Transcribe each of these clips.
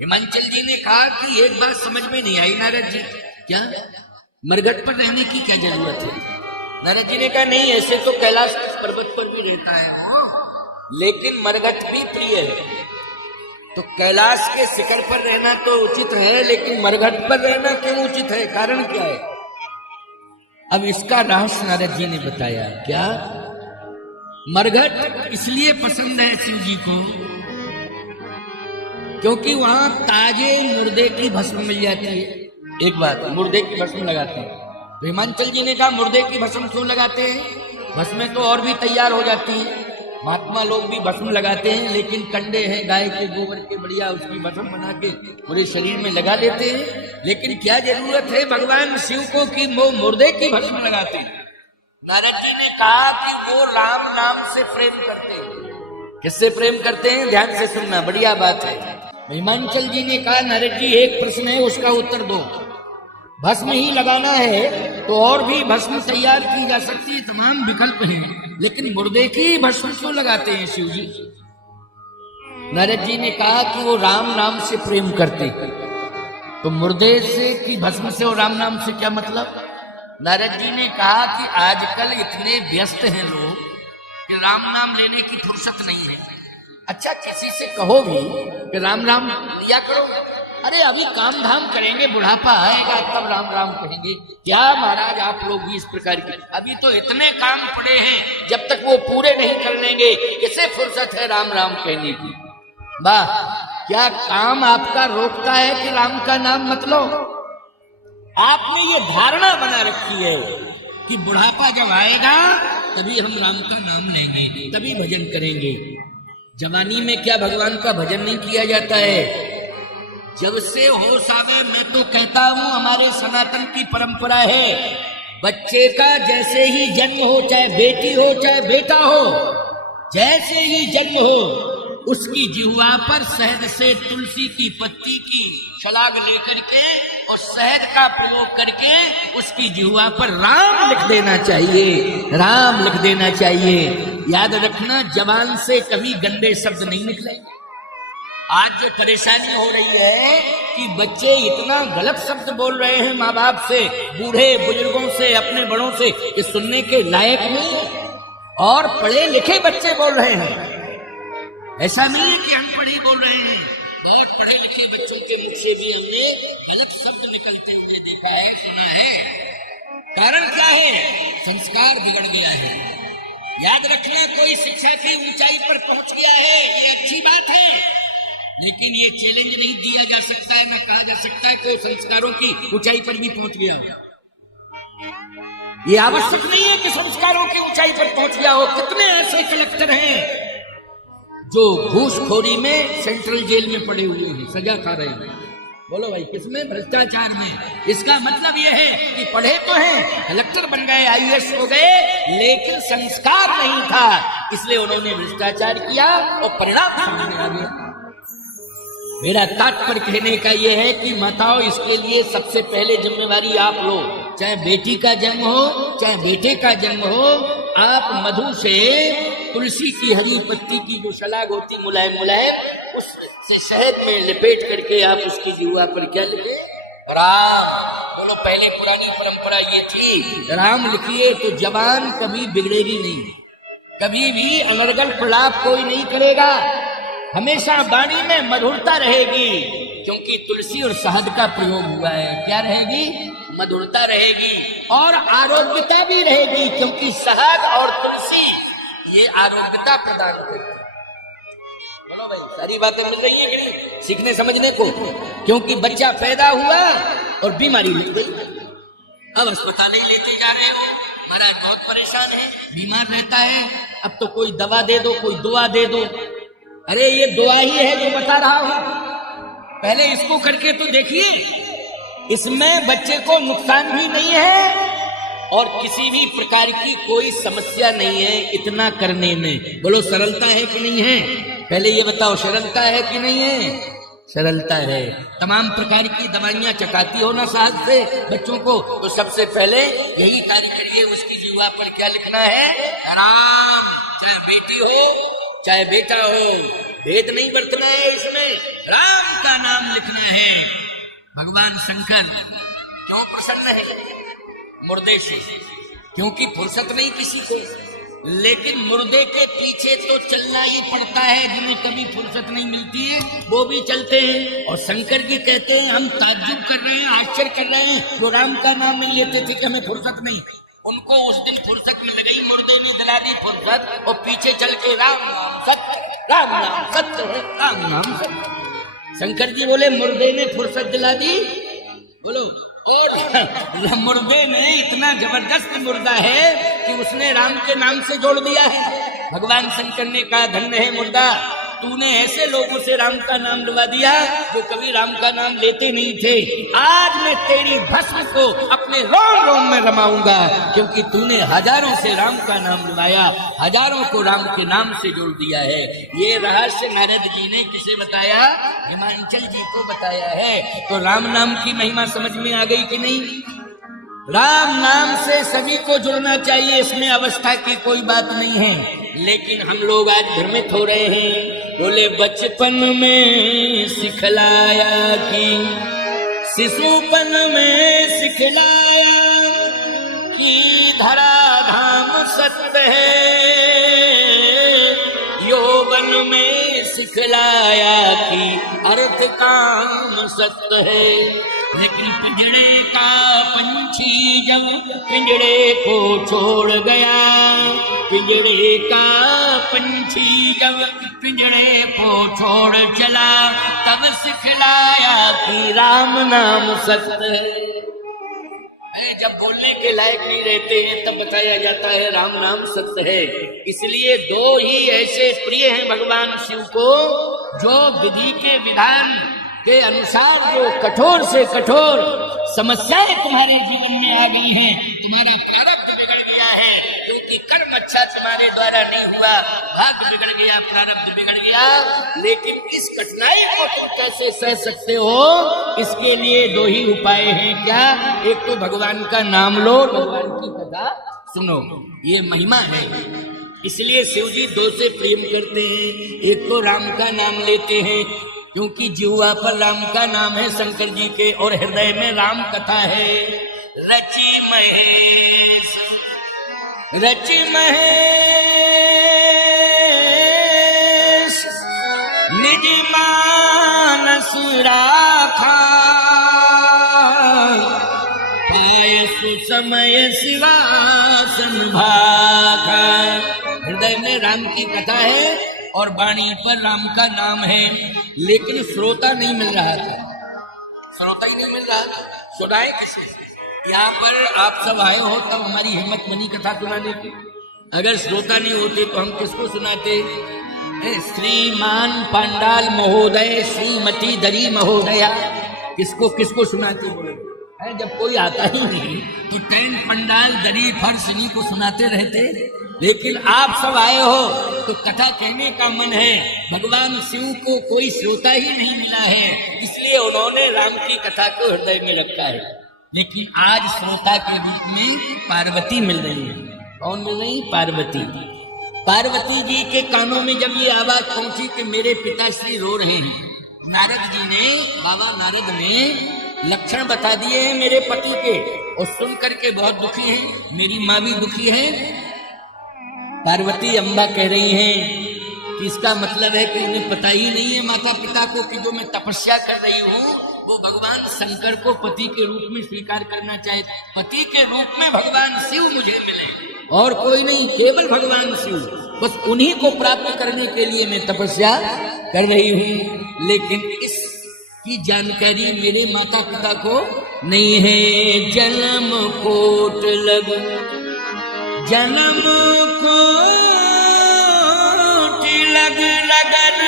हिमांचल जी ने कहा कि एक बात समझ में नहीं आई नारद जी, क्या मरघट पर रहने की क्या जरूरत है? नारद जी ने कहा नहीं, ऐसे तो कैलाश पर्वत पर भी रहता है वो, लेकिन मरघट भी प्रिय है। तो कैलाश के शिखर पर रहना तो उचित है, लेकिन मरघट पर रहना क्यों उचित है? कारण क्या है? अब इसका रहस्य नारद जी ने बताया। क्या? मरघट इसलिए पसंद है शिव जी को क्योंकि वहां ताजे मुर्दे की भस्म मिल जाती है। एक बात, मुर्दे की भस्म लगाते हैं। तो हिमांचल जी ने कहा मुर्दे की भस्म क्यों लगाते हैं? भस्में तो और भी तैयार हो जाती है, महात्मा लोग भी भस्म लगाते हैं, लेकिन कंडे हैं गाय के गोबर के बढ़िया, उसकी भस्म बना के पूरे शरीर में लगा देते हैं। लेकिन क्या जरूरत है भगवान शिव को कि वो मुर्दे की भस्म लगाते हैं? नारद जी ने कहा कि वो राम नाम से प्रेम करते हैं। किससे प्रेम करते हैं? ध्यान से सुनना, बढ़िया बात है। हिमांचल जी ने कहा नारद जी एक प्रश्न है, उसका उत्तर दो। भस्म ही लगाना है तो और भी भस्म तैयार की जा सकती है, तमाम विकल्प हैं, लेकिन मुर्दे की भस्म क्यों लगाते हैं शिव जी? नारद जी ने कहा कि वो राम नाम से प्रेम करते। तो मुर्दे से की भस्म से और राम नाम से क्या मतलब? नारद जी ने कहा कि आजकल इतने व्यस्त हैं लोग कि राम नाम लेने की फुर्सत नहीं है। अच्छा, किसी से कहो भी कि राम राम लिया करो, अरे अभी काम धाम करेंगे, बुढ़ापा आएगा तब राम राम कहेंगे। क्या महाराज आप लोग भी इस प्रकार के? अभी तो इतने काम पड़े हैं, जब तक वो पूरे नहीं कर लेंगे किसे फुर्सत है राम राम कहने की? वाह, क्या काम आपका रोकता है कि राम का नाम मत लो? आपने ये धारणा बना रखी है कि बुढ़ापा जब आएगा तभी हम राम का नाम लेंगे, तभी भजन करेंगे। जवानी में क्या भगवान का भजन नहीं किया जाता है? जब से होश आवे, मैं तो कहता हूं हमारे सनातन की परंपरा है, बच्चे का जैसे ही जन्म हो, चाहे बेटी हो चाहे बेटा हो, जैसे ही जन्म हो उसकी जिह्वा पर शहद से तुलसी की पत्ती की छलाग लेकर के और शहद का प्रयोग करके उसकी जिह्वा पर राम लिख देना चाहिए, राम लिख देना चाहिए। याद रखना, जबान से कभी गंदे शब्द नहीं निकलेंगे। आज जो परेशानी हो रही है कि बच्चे इतना गलत शब्द बोल रहे हैं माँ बाप से, बूढ़े बुजुर्गों से, अपने बड़ों से, ये सुनने के लायक नहीं है। और पढ़े लिखे बच्चे बोल रहे हैं, ऐसा नहीं है कि अनपढ़ ही बोल रहे हैं। बहुत पढ़े लिखे बच्चों के मुख से भी हमने गलत शब्द निकलते हुए देखा है, सुना है। कारण क्या है? संस्कार बिगड़ गया है। याद रखना, कोई शिक्षा की ऊंचाई पर पहुंच गया है, ये अच्छी बात है, लेकिन ये चैलेंज नहीं दिया जा सकता है, ना कहा जा सकता है कि वो संस्कारों की ऊंचाई पर भी पहुंच गया। ये आवश्यक नहीं है कि संस्कारों की ऊंचाई पर पहुंच गया हो। कितने ऐसे कलेक्टर हैं जो घूसखोरी में सेंट्रल जेल में पड़े हुए हैं, सजा खा रहे हैं। बोलो भाई, किसमें? भ्रष्टाचार में। इसका मतलब यह है कि पढ़े तो हैं, कलेक्टर बन गए, IAS हो गए, लेकिन संस्कार नहीं था, इसलिए उन्होंने भ्रष्टाचार किया और परिणाम सामने आ गया। मेरा तात्पर्य कहने का यह है कि माताओं, इसके लिए सबसे पहले जिम्मेवारी आप लो। चाहे बेटी का जन्म हो चाहे बेटे का जन्म हो, आप मधु से तुलसी की हरी पत्ती की जो शलाग होती मुलायम मुलायम, उससे शहद में लपेट करके आप उसकी जिह्वा पर क्या लिखे? राम। बोलो, पहले पुरानी परंपरा ये थी, राम लिखिए तो जबान कभी बिगड़ेगी नहीं, कभी भी अनर्गल प्रलाप कोई नहीं करेगा, हमेशा वाणी में मधुरता रहेगी, क्योंकि तुलसी और शहद का प्रयोग हुआ है। क्या रहेगी? मधुरता रहेगी और आरोग्यता भी रहेगी, क्योंकि शहद और तुलसी ये आरोग्यता प्रदान करती है। बोलो भाई, सारी बातें मिल रही हैं कि नहीं सीखने समझने को? क्योंकि बच्चा पैदा हुआ और बीमारी लग गई, अब अस्पताल ही लेते जा रहे हो, महाराज बहुत परेशान है, बीमार रहता है, अब तो कोई दवा दे दो, कोई दुआ दे दो। अरे ये दुआ ही है जो बता रहा हूं, पहले इसको करके तो देखिए। इसमें बच्चे को नुकसान भी नहीं है और किसी भी प्रकार की कोई समस्या नहीं है इतना करने में। बोलो, सरलता है कि नहीं है? पहले ये बताओ, सरलता है कि नहीं है? सरलता है। तमाम प्रकार की दवाइयां चकाती हो ना साथ से बच्चों को, तो सबसे पहले यही कार्य करिए, उसकी जिह्वा पर क्या लिखना है? राम। चाहे बेटी हो चाहे बेटा हो, भेद नहीं बरतना है, इसमें राम का नाम लिखना है। भगवान शंकर क्यों प्रसन्न है? मुर्दे से, क्योंकि फुर्सत नहीं किसी को, लेकिन मुर्दे के पीछे तो चलना ही पड़ता है। जिन्हें कभी फुर्सत नहीं मिलती है वो भी चलते हैं। और शंकर जी कहते हैं हम ताज्जुब कर रहे हैं, आश्चर्य कर रहे हैं, वो राम का नाम नहीं लेते थे कि हमें फुर्सत नहीं। उनको उस दिन फुर्सत मिल गई, मुर्दे ने दिला दी फुर्सत, और पीछे चल के राम नाम सत्य, राम नाम सत्य है, राम नाम सत्य। शंकर जी बोले मुर्दे ने फुर्सत दिला दी, बोलो मुर्दे ने इतना जबरदस्त मुर्दा है कि उसने राम के नाम से जोड़ दिया है। भगवान शंकर ने कहा धन्य है मुर्दा, तूने ऐसे लोगों से राम का नाम लुवा दिया जो कभी राम का नाम लेते नहीं थे। आज मैं तेरी भस्म को अपने रोम रोम में रमाऊंगा, क्योंकि तूने हजारों से राम का नाम लुवाया, हजारों को राम के नाम से जोड़ दिया है। ये रहस्य नारद जी ने किसे बताया? हिमांचल जी को बताया है। तो राम नाम की महिमा समझ में आ गई कि नहीं? राम नाम से सभी को जुड़ना चाहिए, इसमें अवस्था की कोई बात नहीं है। लेकिन हम लोग आज भ्रमित हो रहे हैं। बोले बचपन में सिखलाया कि शिशुपन में सिखलाया कि धरा धाम सत्य है, यौवन में सिखलाया कि अर्थ काम सत्य है। लेकिन पिंजड़े का पंछी जब पिंजड़े को छोड़ गया, पिंजड़े का पंछी जब पिंजड़े को छोड़ चला, तब सिखलाया कि राम नाम सत्य है। जब बोलने के लायक नहीं रहते हैं तब बताया जाता है राम नाम सत्य है। इसलिए दो ही ऐसे प्रिय हैं भगवान शिव को, जो विधि के विधान के अनुसार जो कठोर से कठोर समस्याएं तुम्हारे जीवन में आ गई हैं, तुम्हारा प्रारब्ध बिगड़ गया है, क्योंकि कर्म अच्छा तुम्हारे द्वारा नहीं हुआ, भाग्य बिगड़ गया, प्रारब्ध बिगड़ गया। लेकिन इस कठिनाई को तुम कैसे सह सकते हो? इसके लिए दो ही उपाय हैं। क्या? एक तो भगवान का नाम लो, भगवान की कथा सुनो, ये महिमा है। इसलिए शिव जी दो से प्रेम करते हैं। एक तो राम का नाम लेते हैं, क्योंकि जिह्वा पर राम का नाम है शंकर जी के, और हृदय में राम कथा है। रचि महेश रचि महेश निज मानस राखा, पाय सुसमय शिवासन भाखा। हृदय में राम की कथा है और वाणी पर राम का नाम है, लेकिन श्रोता नहीं मिल रहा था, श्रोता ही नहीं मिल रहा था। सुनाए किसे? यहाँ पर आप सब आए हो तब हमारी हिम्मत बनी कथा सुनाने की। अगर श्रोता नहीं होते तो हम किसको सुनाते? श्रीमान पांडाल महोदय, श्रीमती दरी महोदया, किसको किसको सुनाते? बोले जब कोई आता ही नहीं तो टेंट पंडाल दरी फर्श इन्हीं को सुनाते रहते। लेकिन आप सब आए हो तो कथा कहने का मन है। भगवान शिव को कोई श्रोता ही नहीं मिला है, इसलिए उन्होंने राम की कथा को हृदय में रखा है। लेकिन आज श्रोता के बीच में पार्वती मिल रही है। कौन मिल रही? पार्वती। पार्वती जी के कानों में जब ये आवाज पहुंची कि मेरे पिताश्री रो रहे हैं, नारद जी ने, बाबा नारद ने लक्षण बता दिए हैं मेरे पति के, और सुन करके बहुत दुखी हैं। मेरी माँ भी दुखी है। पार्वती अम्बा कह रही हैं कि इसका मतलब है कि उन्हें पता ही नहीं है माता पिता को कि जो मैं तपस्या कर रही हूँ वो भगवान शंकर को पति के रूप में स्वीकार करना चाहे। पति के रूप में भगवान शिव मुझे मिले, और कोई नहीं, केवल भगवान शिव। बस उन्हीं को प्राप्त करने के लिए मैं तपस्या कर रही हूँ। लेकिन इस की जानकारी मेरे माता पिता को नहीं है। जन्म कोट लग, जन्म कोट लग लगन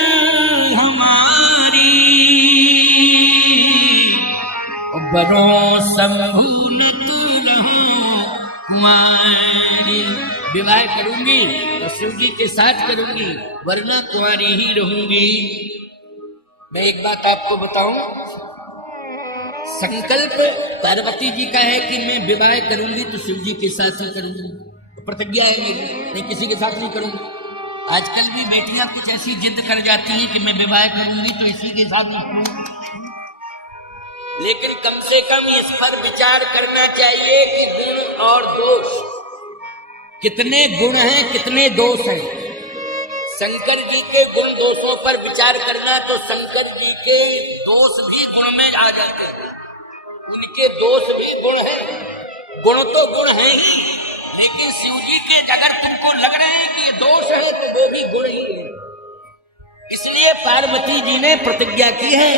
हमारी, बरों संभूनत रहूं कुंवारी। विवाह करूंगी तो शिव जी के साथ करूंगी, वरना कुंवारी ही रहूंगी। मैं एक बात आपको बताऊं, संकल्प पार्वती जी का है कि मैं विवाह करूंगी तो शिव जी के साथ ही करूंगी, तो प्रतिज्ञा है मेरी, मैं किसी के साथ नहीं करूंगी। आजकल भी बेटियां कुछ ऐसी जिद कर जाती हैं कि मैं विवाह करूंगी तो इसी के साथ करूंगी, लेकिन कम से कम इस पर विचार करना चाहिए कि गुण और दोष, कितने गुण हैं कितने दोष हैं। शंकर जी के गुण दोषों पर विचार करना तो शंकर जी के दोष भी गुण में आ जाते हैं, उनके दोष भी गुण हैं। गुण तो गुण है ही, लेकिन शिव जी के अगर तुमको लग रहे हैं कि ये दोष है तो वो भी गुण ही है। इसलिए पार्वती जी ने प्रतिज्ञा की है,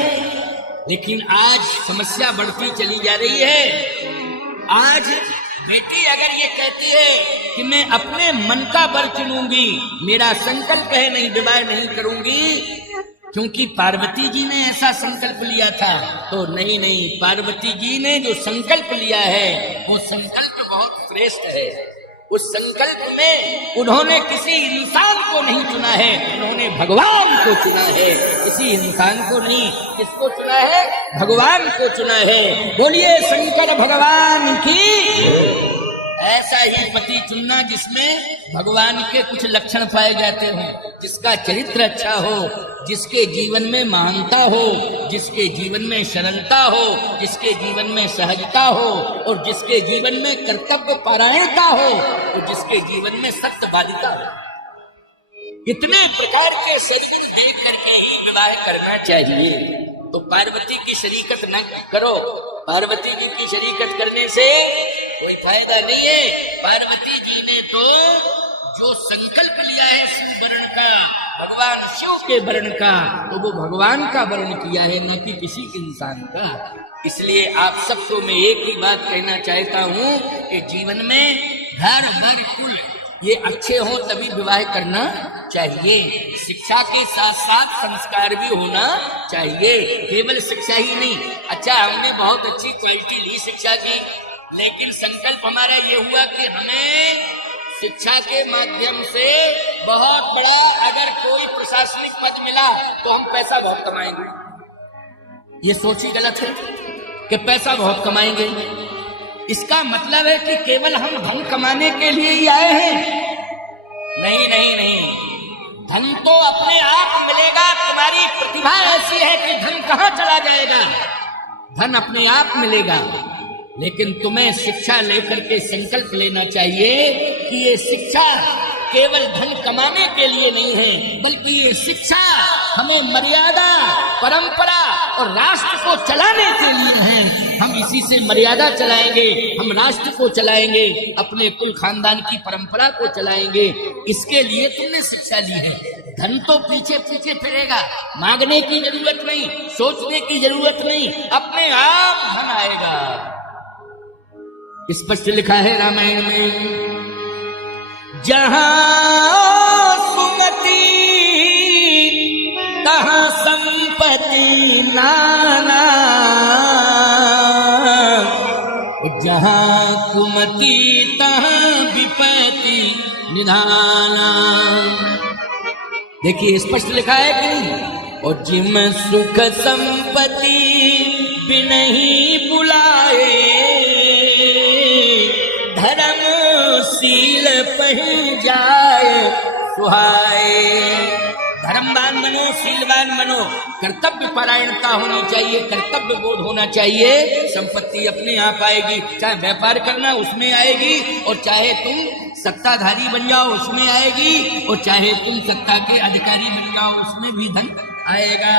लेकिन आज समस्या बढ़ती चली जा रही है। आज बेटी अगर ये कहती है कि मैं अपने मन का वर चुनूंगी, मेरा संकल्प है नहीं विवाह नहीं करूंगी, क्योंकि पार्वती जी ने ऐसा संकल्प लिया था, तो नहीं, पार्वती जी ने जो संकल्प लिया है वो संकल्प बहुत श्रेष्ठ है। उस संकल्प में उन्होंने किसी इंसान को नहीं चुना है, उन्होंने भगवान को चुना है, किसी इंसान को नहीं। किसको चुना है? भगवान को चुना है। बोलिए शंकर भगवान की। ऐसा ही पति चुनना जिसमें भगवान के कुछ लक्षण पाए जाते हों, जिसका चरित्र अच्छा हो, जिसके जीवन में महानता हो, जिसके जीवन में सरलता हो, जिसके जीवन में सहजता हो, और जिसके जीवन में कर्तव्य परायणता हो, और जिसके जीवन में सत्यवादिता हो। इतने प्रकार के सद्गुण देख करके ही विवाह करना चाहिए। तो पार्वती की शरीकत न करो, पार्वती जी की शरीकत करने से कोई फायदा नहीं है। पार्वती जी ने तो जो संकल्प लिया है शिव वर्ण का, भगवान शिव के वर्ण का, तो वो भगवान का वर्ण किया है, न कि किसी इंसान का। इसलिए आप सबको मैं एक ही बात कहना चाहता हूँ कि जीवन में घर वर कुल ये अच्छे हो तभी विवाह करना चाहिए। शिक्षा के साथ साथ संस्कार भी होना चाहिए, केवल शिक्षा ही नहीं। अच्छा, हमने बहुत अच्छी क्वालिटी ली शिक्षा की, लेकिन संकल्प हमारा ये हुआ कि हमें शिक्षा के माध्यम से बहुत बड़ा अगर कोई प्रशासनिक पद मिला तो हम पैसा बहुत कमाएंगे। ये सोच ही गलत है कि पैसा बहुत कमाएंगे। इसका मतलब है कि केवल हम धन कमाने के लिए ही आए हैं। नहीं, धन तो अपने आप मिलेगा। तुम्हारी प्रतिभा ऐसी है कि धन कहाँ चला जाएगा, धन अपने आप मिलेगा। लेकिन तुम्हें शिक्षा लेकर के संकल्प लेना चाहिए कि ये शिक्षा केवल धन कमाने के लिए नहीं है, बल्कि ये शिक्षा हमें मर्यादा, परंपरा और राष्ट्र को चलाने के लिए है। हम इसी से मर्यादा चलाएंगे, हम राष्ट्र को चलाएंगे, अपने कुल खानदान की परंपरा को चलाएंगे। इसके लिए तुमने शिक्षा ली है। धन तो पीछे पीछे फिरेगा, मांगने की जरूरत नहीं, सोचने की जरूरत नहीं, अपने आप धन आएगा। स्पष्ट लिखा है रामायण में, जहां सुमति तहां संपत्ति नाना, जहां कुमति तहां विपत्ति निधाना। देखिए स्पष्ट लिखा है कि नहीं। और जिम सुख संपत्ति बिनहि बुलाए, धर्मशील पहि जाए सुहाए। धर्मवान बनो, शीलवान बनो, कर्तव्य परायणता होनी चाहिए, कर्तव्य बोध होना चाहिए। संपत्ति अपने आप आएगी, चाहे व्यापार करना उसमें आएगी, और चाहे तुम सत्ताधारी बन जाओ उसमें आएगी, और चाहे तुम सत्ता के अधिकारी बन जाओ उसमें भी धन आएगा।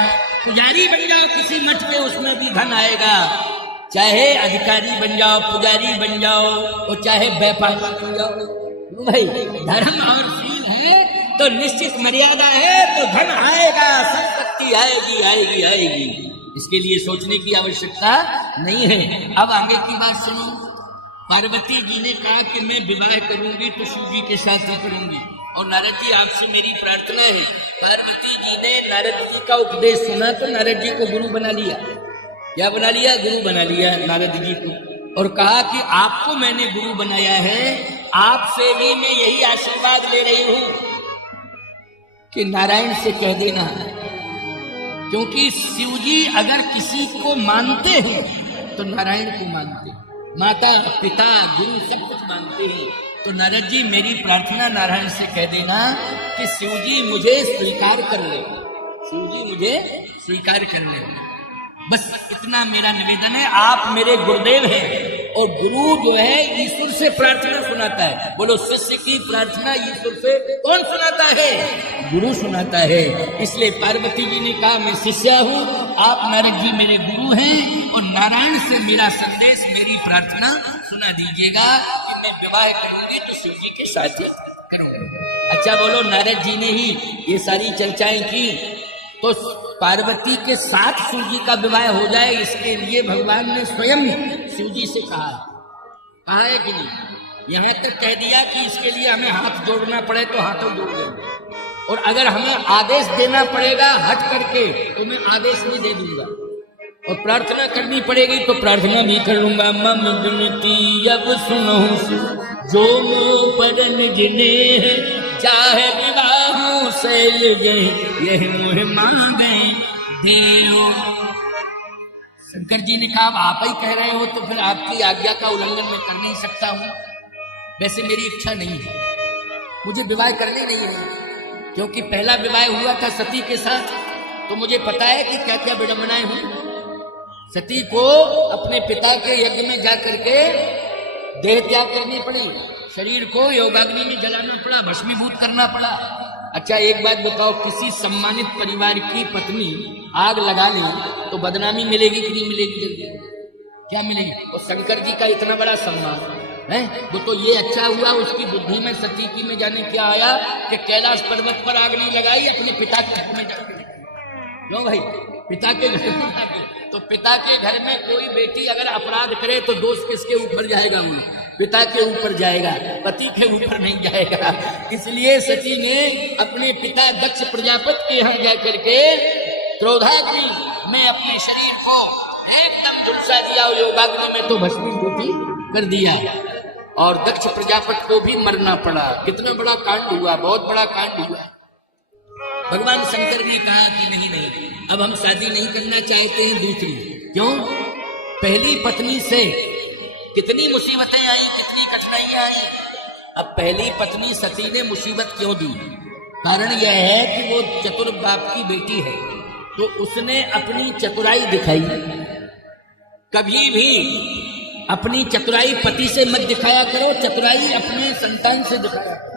पुजारी बन जाओ किसी मठ के, उसमें भी धन आएगा। चाहे अधिकारी बन जाओ, पुजारी बन जाओ, और चाहे व्यापार बन जाओ। भाई धर्म और शील है तो निश्चित मर्यादा है तो धन आएगा, संपत्ति आएगी आएगी आएगी। इसके लिए सोचने की आवश्यकता नहीं है। अब आगे की बात सुनो। पार्वती जी ने कहा कि मैं विवाह करूंगी तो शिव जी के साथ ही करूंगी। और नारद जी आपसे मेरी प्रार्थना है। पार्वती जी ने नारद जी का उपदेश सुना तो नारद जी को गुरु बना लिया। क्या बना लिया? गुरु बना लिया नारद जी को, और कहा कि आपको मैंने गुरु बनाया है, आपसे भी मैं यही आशीर्वाद ले रही हूं कि नारायण से कह देना, क्योंकि शिव जी अगर किसी को मानते हैं तो नारायण को मानते हैं, माता पिता गुरु सब कुछ मानते हैं। तो नारद जी मेरी प्रार्थना नारायण से कह देना कि शिव जी मुझे स्वीकार कर ले, शिव जी मुझे स्वीकार कर ले। बस इतना मेरा निवेदन है। आप मेरे गुरुदेव हैं और गुरु जो है ईश्वर से प्रार्थना सुनाता है। बोलो शिष्य की प्रार्थना ईश्वर से कौन सुनाता है? गुरु सुनाता है। इसलिए पार्वती जी ने कहा मैं शिष्या हूँ, आप नारद जी मेरे गुरु हैं और नारायण से मेरा संदेश मेरी प्रार्थना सुना दीजिएगा। मैं विवाह करूंगी तो शिव जी के साथ करूंगी। अच्छा बोलो नारद जी ने ही ये सारी चर्चाएं की तो पार्वती के साथ शिव जी का विवाह हो जाए, इसके लिए भगवान ने स्वयं शिव जी से कहा है कि नहीं? यहां तक कह दिया कि इसके लिए हमें हाथ जोड़ना पड़े तो हाथों जोड़ देंगे, और अगर हमें आदेश देना पड़ेगा हट करके तो मैं आदेश भी दे दूंगा, और प्रार्थना करनी पड़ेगी तो प्रार्थना भी कर लूंगा। मम विनती अब सुनो जो पर निजने चाहे विवाह से गए यह मुझे मांगे देव। शंकर जी ने कहा आप ही कह रहे हो तो फिर आपकी आज्ञा का उल्लंघन मैं कर नहीं सकता हूँ। वैसे मेरी इच्छा नहीं है, मुझे विवाह करने नहीं है, क्योंकि पहला विवाह हुआ था सती के साथ, तो मुझे पता है कि क्या क्या विडंबनाएं हुई। सती को अपने पिता के यज्ञ में जाकर के देह त्याग करनी पड़ी, शरीर को योगाग्नि में जलाना पड़ा, भस्मीभूत करना पड़ा। अच्छा एक बात बताओ, किसी सम्मानित परिवार की पत्नी आग लगा ले तो बदनामी मिलेगी कि नहीं मिलेगी? जल्दी क्या मिलेगी? और शंकर जी का इतना बड़ा सम्मान है, वो तो ये अच्छा हुआ उसकी बुद्धि में सती की में जाने क्या आया कि कैलाश पर्वत पर आग नहीं लगाई, अपने पिता के घर में जाकर। क्यों भाई? पिता के घर में जाके, तो पिता के घर में कोई बेटी अगर अपराध करे तो दोष किसके ऊपर जाएगा? वो पिता के ऊपर जाएगा, पति के ऊपर नहीं जाएगा। इसलिए सती ने अपने पिता दक्ष प्रजापति के यहाँ जाकर के क्रोधाग्नि में अपने शरीर को एकदम झुलसा दिया और योगाग्नि में तो भस्मीभूत कर दिया, और दक्ष प्रजापति को भी मरना पड़ा। कितना बड़ा कांड हुआ, बहुत बड़ा कांड हुआ। भगवान शंकर ने कहा कि नहीं नहीं, अब हम शादी नहीं करना चाहते हैं दूसरी। क्यों? पहली पत्नी से कितनी मुसीबतें आई, कितनी कठिनाइयां आई। अब पहली पत्नी सती ने मुसीबत क्यों दी? कारण यह है कि वो चतुर बाप की बेटी है, तो उसने अपनी चतुराई दिखाई। कभी भी अपनी चतुराई पति से मत दिखाया करो, चतुराई अपने संतान से दिखाया करो।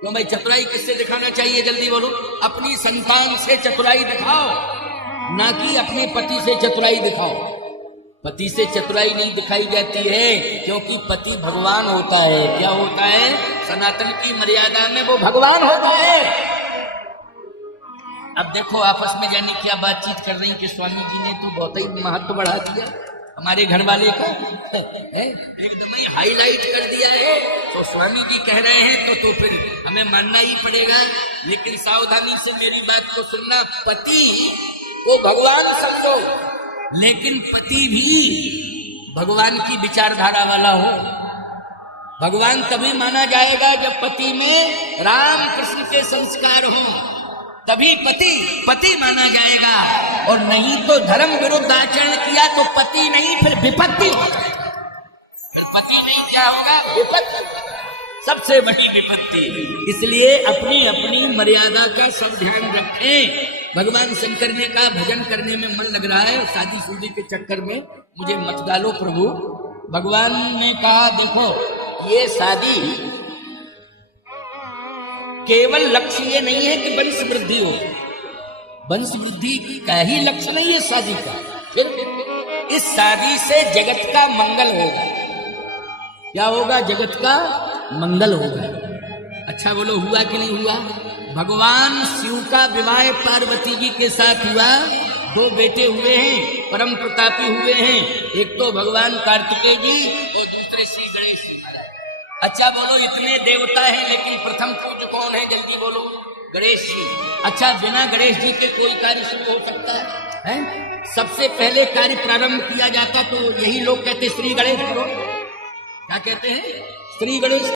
क्यों भाई? चतुराई किससे दिखाना चाहिए? जल्दी बोलो। अपनी संतान से चतुराई दिखाओ, ना कि अपने पति से चतुराई दिखाओ। पति से चतुराई नहीं दिखाई जाती है, क्योंकि पति भगवान होता है। क्या होता है? सनातन की मर्यादा में वो भगवान होता है। अब देखो आपस में जाने क्या बातचीत कर रही कि स्वामी जी ने तो बहुत ही महत्व बढ़ा दिया हमारे घर वाले का, एकदम ही हाईलाइट कर दिया है। तो स्वामी जी कह रहे हैं तो फिर हमें मानना ही पड़ेगा। लेकिन सावधानी से मेरी बात को सुनना। पति को भगवान समझो, लेकिन पति भी भगवान की विचारधारा वाला हो। भगवान तभी माना जाएगा जब पति में राम कृष्ण के संस्कार हो, तभी पति माना जाएगा, और नहीं तो धर्म विरुद्ध आचरण किया तो पति नहीं फिर विपत्ति। पति नहीं क्या होगा? विपत्ति, सबसे बड़ी विपत्ति। इसलिए अपनी अपनी मर्यादा का सब ध्यान रखें। भगवान शंकर ने कहा भजन करने में मन लग रहा है, शादी शुदी के चक्कर में मुझे मत डालो प्रभु। भगवान ने कहा देखो ये शादी केवल लक्ष्य ये नहीं है कि वंश वृद्धि हो, वंश वृद्धि का ही लक्ष्य नहीं है शादी का। फिर इस शादी से जगत का मंगल होगा। क्या होगा? जगत का मंगल होगा। अच्छा बोलो हुआ कि नहीं हुआ? भगवान शिव का विवाह पार्वती जी के साथ हुआ। 2 बेटे हुए हैं, परम प्रतापी हुए हैं। एक तो भगवान कार्तिकेय जी और दूसरे श्री गणेश जी। अच्छा बोलो इतने देवता हैं लेकिन प्रथम पूज्य कौन है? जल्दी बोलो। गणेश जी। अच्छा बिना गणेश जी के कोई कार्य शुरू हो सकता है? सबसे पहले कार्य प्रारंभ किया जाता तो यही लोग कहते श्री गणेश करो। क्या कहते हैं? श्री गणेश।